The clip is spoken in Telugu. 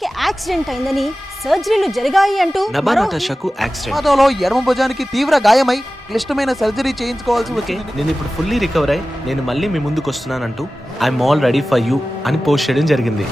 నభాకి యాక్సిడెంట్ అయిందని సర్జరీలు జరిగాయి అంటూ నభానటాషాకు యాక్సిడెంట్, ప్రమాదంలో ఎడమ భుజానికి తీవ్ర గాయమై క్లిష్టమైన సర్జరీ చేయించుకోవాల్సి వచ్చింది. నేను ఇప్పుడు ఫుల్లీ రికవర్ అయ్యి నేను మళ్ళీ మీ ముందుకు వస్తున్నానంటూ I'm all ready for you అని పోస్ట్ చేయడం జరిగింది.